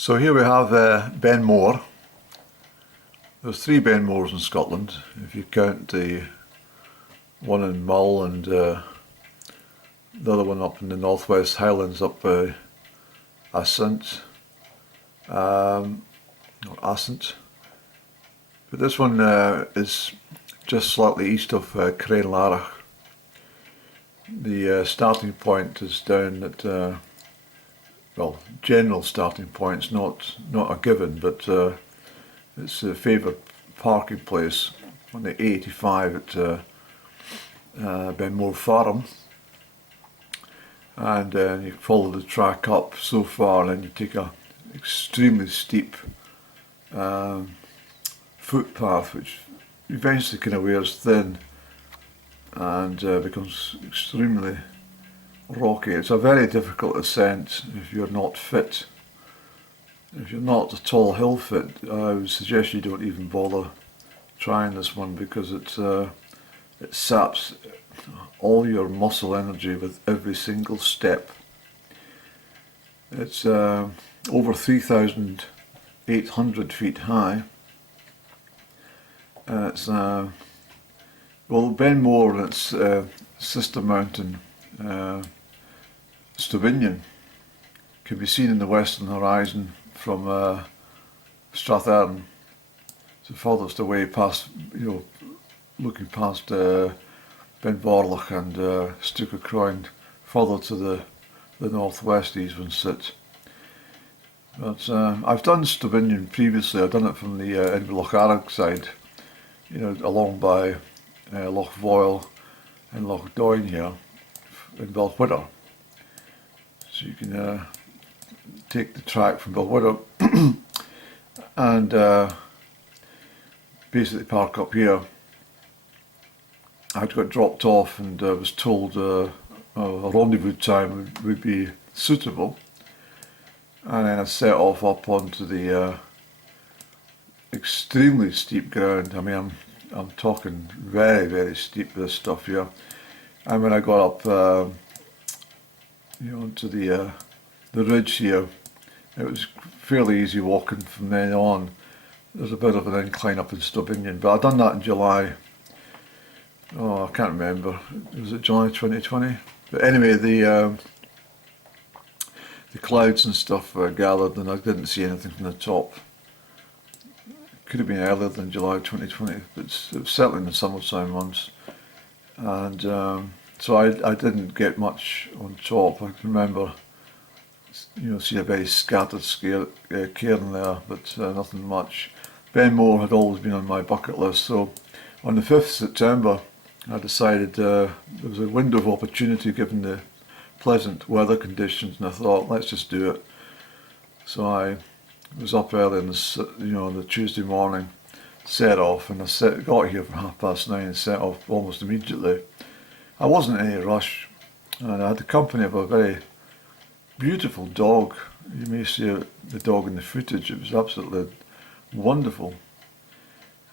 So here we have Ben More. There's 3 Ben Mores in Scotland, if you count the one in Mull and the other one up in the Northwest Highlands up by Ascent, or Ascent. But this one is just slightly east of Crianlarich. The starting point is down at well, general starting point's not a given, but it's a favoured parking place on the A85 at Ben More Farm, and you follow the track up so far, and then you take a extremely steep footpath, which eventually kind of wears thin and becomes extremely rocky. It's a very difficult ascent if you're not fit. If you're not at all hill fit, I would suggest you don't even bother trying this one, because it saps all your muscle energy with every single step. It's over 3,800 feet high. It's well, Ben More and its sister mountain, Stubinian, can be seen in the western horizon from Strathearn. It's the furthest away past, looking past Ben Vorlich and Stukkerkruin, further to the northwest these ones sit. But I've done Stubinian previously. I've done it from the Loch Arag side, along by Loch Voyle and Loch Doyne here in Balwhidder. So you can take the track from Balwhidder and basically park up here. I got dropped off and was told a rendezvous time would be suitable, and then I set off up onto the extremely steep ground. I mean, I'm talking very, very steep, this stuff here. And when I got up onto the ridge here, it was fairly easy walking from then on. There's a bit of an incline up in Stubinian, but I'd done that in July. Oh, I can't remember. Was it July 2020? But anyway, the clouds and stuff gathered, and I didn't see anything from the top. It could have been earlier than July 2020, but it was certainly in the summertime months. And so I didn't get much on top. I can remember, seeing a very scattered cairn there, but nothing much. Ben More had always been on my bucket list, so on the 5th September I decided there was a window of opportunity given the pleasant weather conditions, and I thought, let's just do it. So I was up early on the Tuesday morning, set off, and I got here for 9:30 and set off almost immediately. I wasn't in any rush, and I had the company of a very beautiful dog. You may see the dog in the footage. It was absolutely wonderful,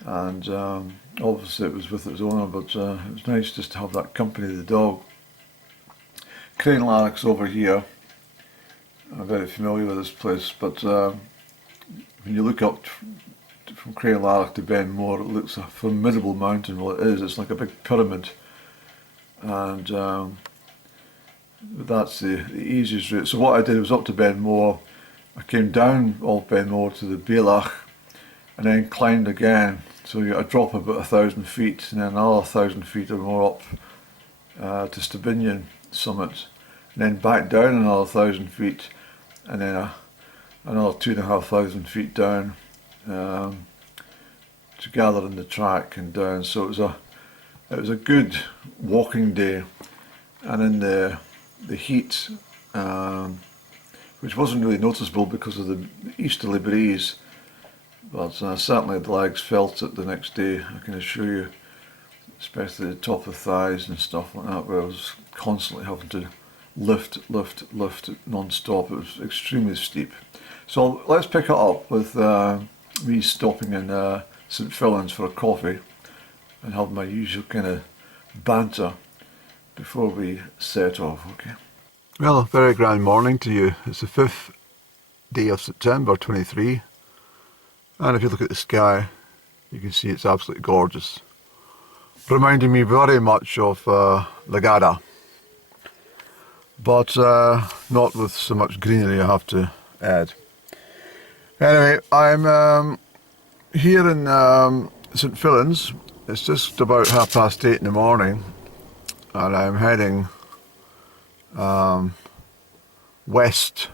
and obviously it was with its owner, but it was nice just to have that company of the dog. Crianlarich's over here. I'm very familiar with this place, but when you look up from Crianlarich to Ben More, it looks a formidable mountain. Well, it is. It's like a big pyramid, and that's the easiest route. So what I did was up to Ben More. I came down off Ben More to the Bealach, and then climbed again. So you got a drop of about 1,000 feet, and then another 1,000 feet or more up to Stubinian summit, and then back down another 1,000 feet, and then another 2,500 feet down to gather in the track and down. So it was a good walking day, and in the heat, which wasn't really noticeable because of the easterly breeze, but certainly the legs felt it the next day, I can assure you, especially the top of thighs and stuff like that, where I was constantly having to lift non-stop. It was extremely steep. So let's pick it up with me stopping in St Fillan's for a coffee and have my usual kind of banter before we set off, okay? Well, a very grand morning to you. It's the 5th day of September 23, and if you look at the sky you can see it's absolutely gorgeous, reminding me very much of Lagada, but not with so much greenery, I have to add. Anyway, I'm here in St Fillan's. It's just about 8:30 in the morning, and I'm heading west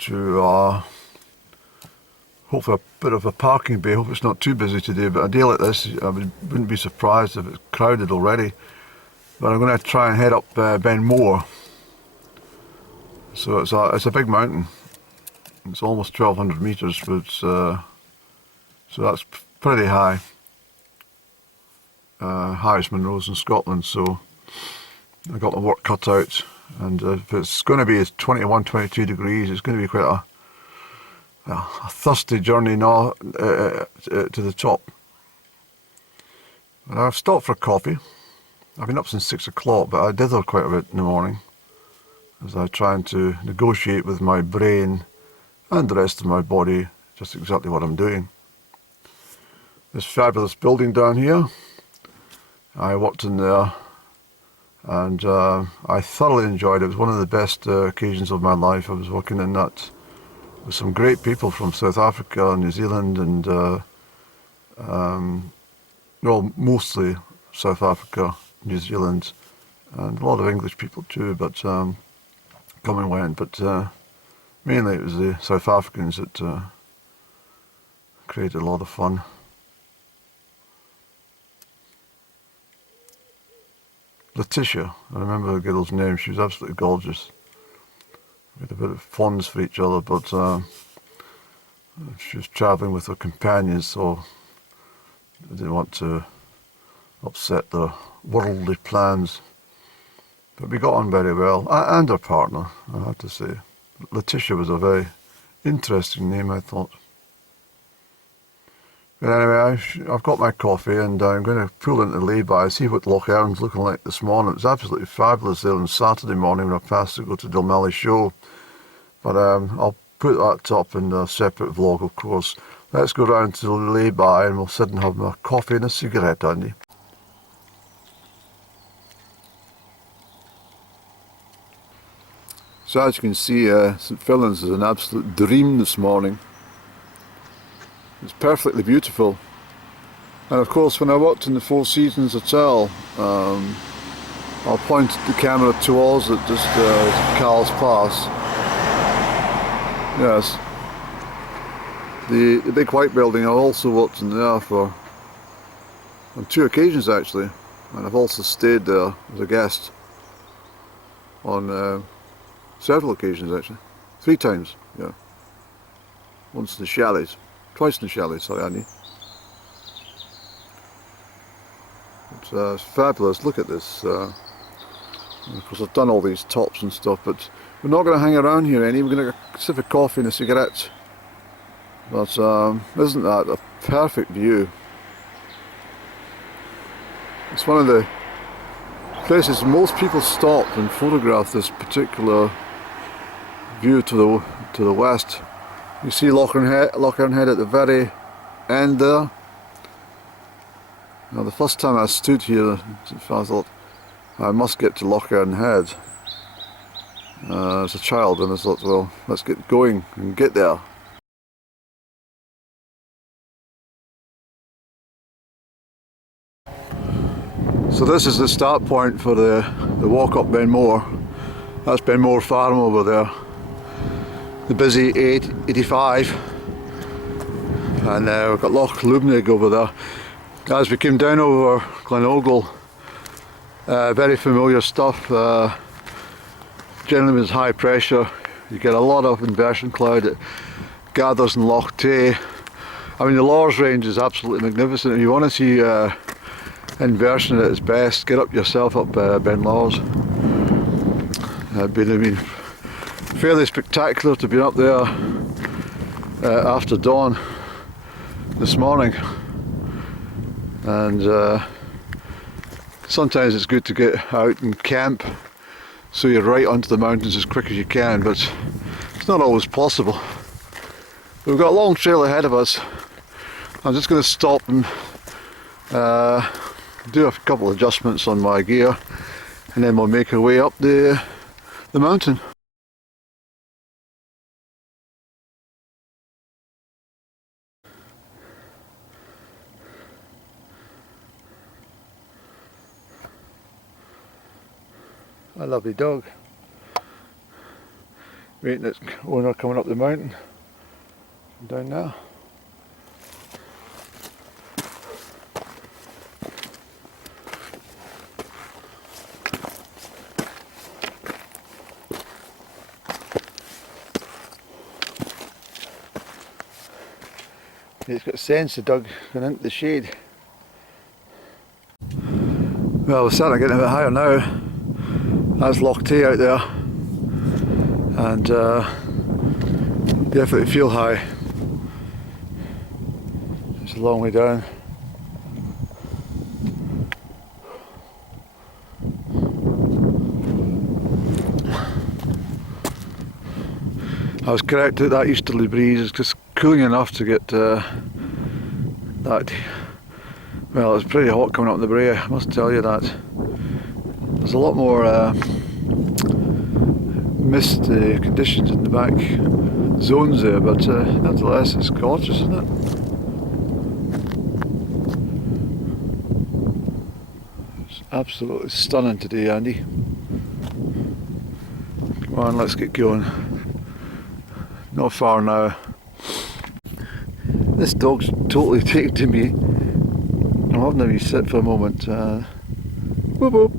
to hopefully a bit of a parking bay. Hope it's not too busy today, but a day like this I wouldn't be surprised if it's crowded already. But I'm going to try and head up Ben More. So it's a big mountain. It's almost 1,200 metres, but so that's pretty high. Highest Munros in Scotland, so I got my work cut out. And if it's going to be 21, 22 degrees, it's going to be quite a thirsty journey now to the top. But I've stopped for coffee. I've been up since 6 o'clock, but I dither quite a bit in the morning as I'm trying to negotiate with my brain and the rest of my body just exactly what I'm doing. This fabulous building down here, I worked in there, and I thoroughly enjoyed it. It was one of the best occasions of my life. I was working in that with some great people from South Africa, New Zealand, and well, mostly South Africa, New Zealand, and a lot of English people too, but come and went. But mainly it was the South Africans that created a lot of fun. Letitia, I remember the girl's name. She was absolutely gorgeous. We had a bit of fondness for each other, but she was travelling with her companions, so I didn't want to upset their worldly plans. But we got on very well, and her partner, I have to say. Letitia was a very interesting name, I thought. But anyway, I've got my coffee, and I'm going to pull into the lay-by, see what Loch Ern's looking like this morning. It was absolutely fabulous there on Saturday morning when I passed to go to Dalmally Show. But I'll put that up in a separate vlog, of course. Let's go round to the lay-by and we'll sit and have a coffee and a cigarette, Andy. So as you can see, St Fillan's is an absolute dream this morning. It's perfectly beautiful. And of course, when I worked in the Four Seasons Hotel, I'll point the camera towards it just as Carl's Pass. Yes. The big white building, I also worked in there on 2 occasions actually. And I've also stayed there as a guest on several occasions actually. 3 times, yeah. Once in the chalets. Twice in the chalet, sorry, Annie. It's fabulous. Look at this. Of course, I've done all these tops and stuff, but we're not going to hang around here any. We're going to get a sip of coffee and a cigarette. But isn't that a perfect view? It's one of the places most people stop and photograph this particular view to the west. You see Loch Ern Head at the very end there. Now the first time I stood here, I thought I must get to Loch Ern Head as a child, and I thought, well, let's get going and get there. So this is the start point for the walk up Ben More. That's Ben More Farm over there. The busy 85, and we've got Loch Lubnaig over there. As we came down over Glenogle, very familiar stuff. Generally with high pressure, you get a lot of inversion cloud that gathers in Loch Tay. I mean, the Lors range is absolutely magnificent. If you want to see inversion at its best, get yourself up Ben Lors. I mean, fairly spectacular to be up there after dawn this morning, and sometimes it's good to get out and camp so you're right onto the mountains as quick as you can, but It's not always possible. We've got a long trail ahead of us. I'm just going to stop and do a couple of adjustments on my gear, and then we'll make our way up the mountain. A lovely dog. Waiting its owner coming up the mountain. Down now. He's got sense, the dog going into the shade. Well, we're starting to get a bit higher now. That's Loch Tay out there, and definitely feel high. It's a long way down. I was correct that that easterly breeze is just cooling enough to get that. Well, it's pretty hot coming up the Bray, I must tell you that. There's a lot more mist conditions in the back zones there, but nevertheless it's gorgeous, isn't it? It's absolutely stunning today, Andy. Come on, let's get going. Not far now. This dog's totally taken to me. I'm having a wee sit for a moment. Whoop whoop.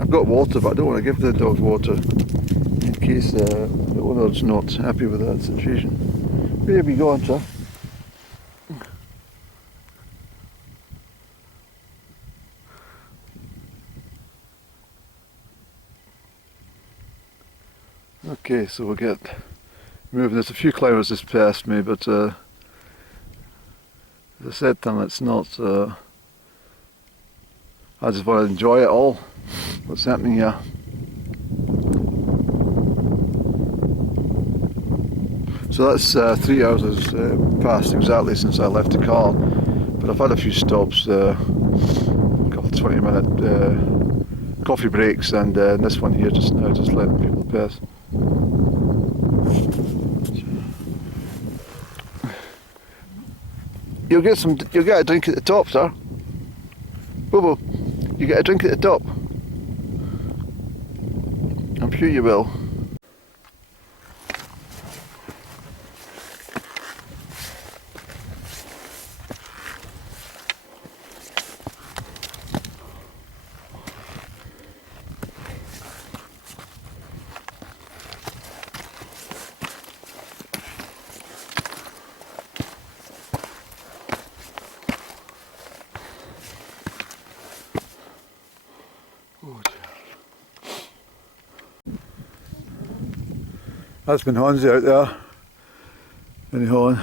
I've got water, but I don't want to give the dog water in case the owner's not happy with that situation. Where have you gone, sir? Okay, so we'll get moving. There's a few climbers just past me, but as I said to them, it's not. I just want to enjoy it all. What's happening here? So that's 3 hours has passed exactly since I left the car, but I've had a few stops, a couple of 20-minute coffee breaks, and this one here just now, just letting people pass. You'll get a drink at the top, sir. Bobo, you get a drink at the top. I'm sure you will. That's been Hansi out there in the horn,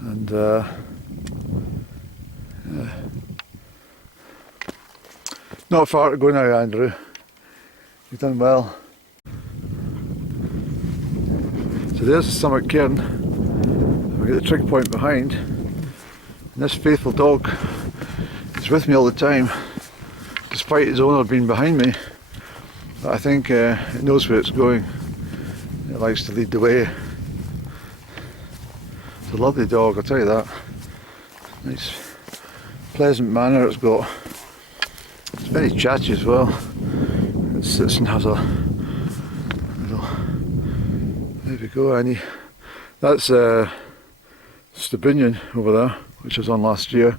and yeah. Not far to go now, Andrew. You've done well. So there's the summit cairn. We get the trig point behind, and this faithful dog is with me all the time, despite his owner being behind me. But I think it knows where it's going. It likes to lead the way. It's a lovely dog, I'll tell you that. Nice, pleasant manner it's got. It's very chatty as well. It sits and has a little. There we go, Annie. That's Stubinian over there, which I was on last year.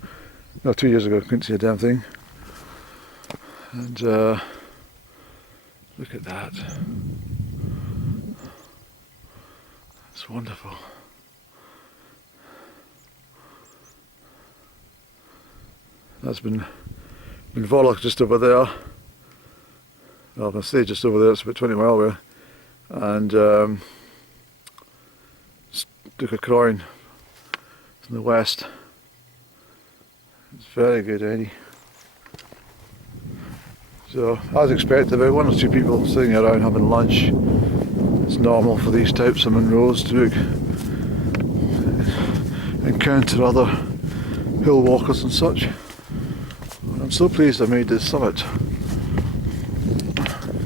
No, 2 years ago. Couldn't see a damn thing. And look at that. It's wonderful. That's been Volok just over there. Well, I say just over there, it's about 20 mile away. And Crianlarich in the west. It's very good, Eddie. So, as expected, about 1 or 2 people sitting around having lunch. It's normal for these types of Munros to encounter other hill walkers and such. And I'm so pleased I made this summit. In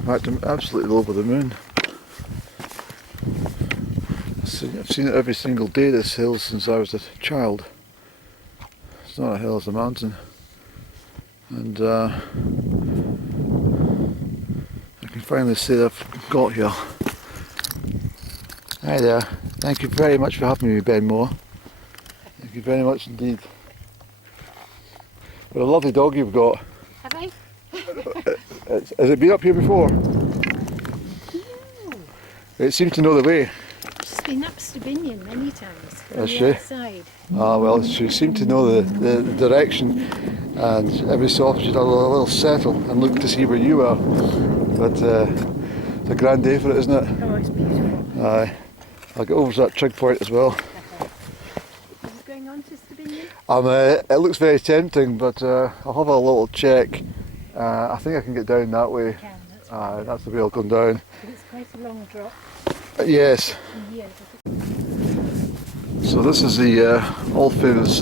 fact, I'm absolutely over the moon. I've seen it every single day, this hill, since I was a child. It's not a hill, it's a mountain. And I can finally say that I've got here. Hi there. Thank you very much for having me, Ben Moore. Thank you very much indeed. What a lovely dog you've got. Have I? Has it been up here before? No. It seems to know the way. She's been up Stubinian many times. Has she? Outside. Ah, well, she seemed to know the direction, and every so often she'd have a little settle and look to see where you were. But it's a grand day for it, isn't it? Oh, it's beautiful. Aye. I'll get over to that trig point as well. Is it going on to Stubinian? It looks very tempting, but I'll have a little check. I think I can get down that way. You can, That's the way I'll come down. but it's quite a long drop Yes. from here. So this is the old famous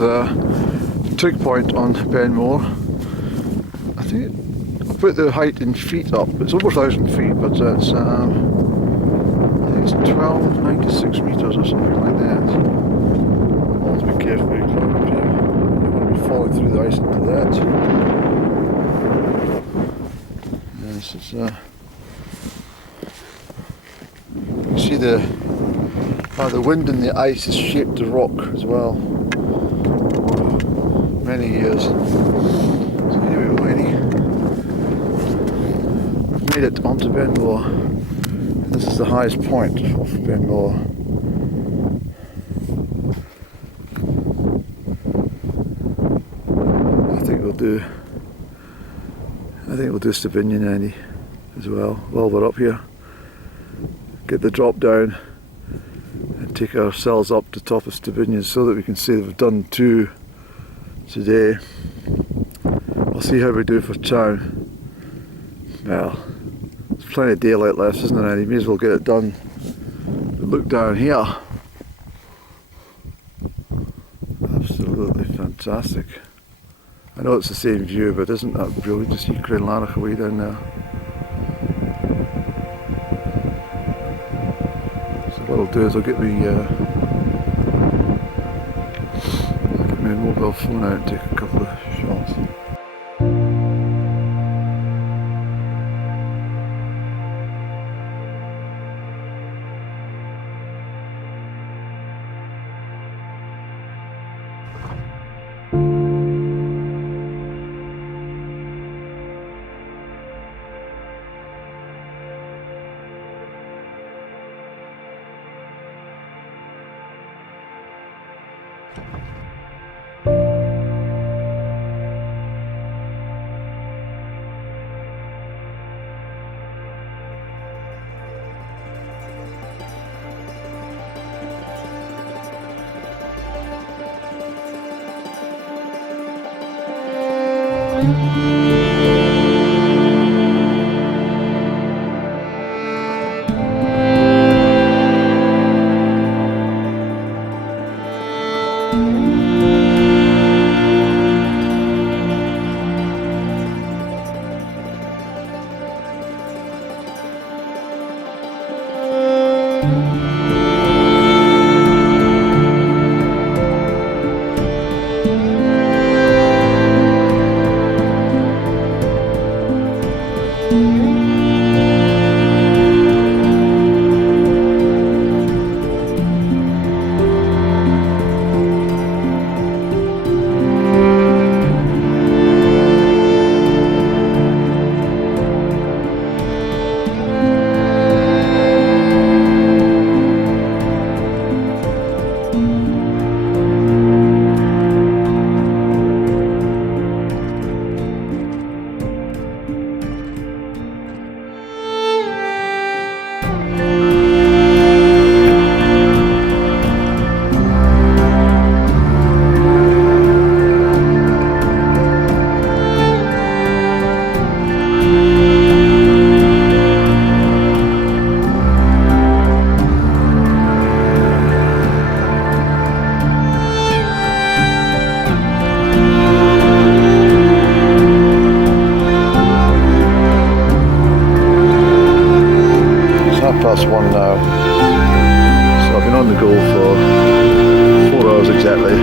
trig point on Benmore. I think I'll put the height in feet up. It's over 1,000 feet, but it's I think it's 1296 metres or something like that. Always be careful where you climb up here. You don't want to be falling through the ice into that. Yes, it's you see the wind and the ice has shaped the rock as well over many years. So here we go, Eddie. We've made it onto Benmore. This is the highest point of Benmore. I think we'll do Stubinian, Eddie, as well while we're up here. Get the drop down and take ourselves up to top of Stubinian so that we can say that we've done 2 today. We'll see how we do for town. Well, there's plenty of daylight left, isn't there, Eddie? May as well get it done. But look down here. Absolutely fantastic. I know it's the same view, but isn't that brilliant to see Crianlarich away down there? What I'll do is I'll get my mobile phone out and take a couple of shots. 1 now. So I've been on the go for 4 hours exactly,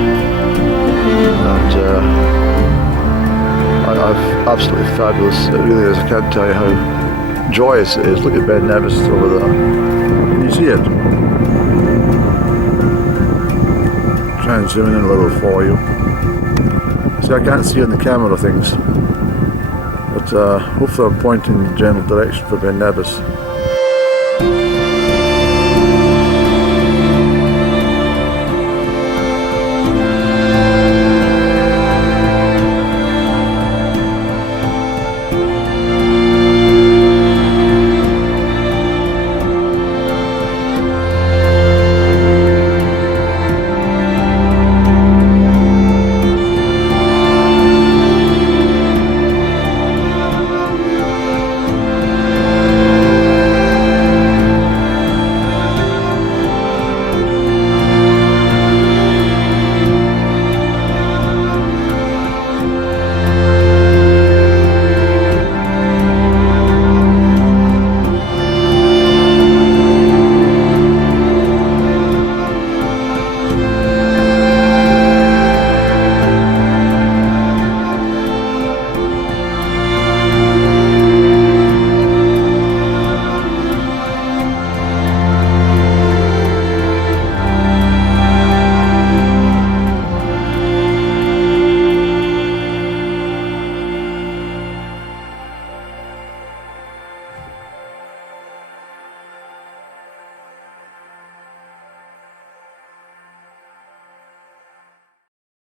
and I've absolutely fabulous. It really is. I can't tell you how joyous it is. Look at Ben Nevis over there. Can you see it? Try and zoom in a little for you. See, I can't see on the camera things, but hopefully I'm pointing in the general direction for Ben Nevis.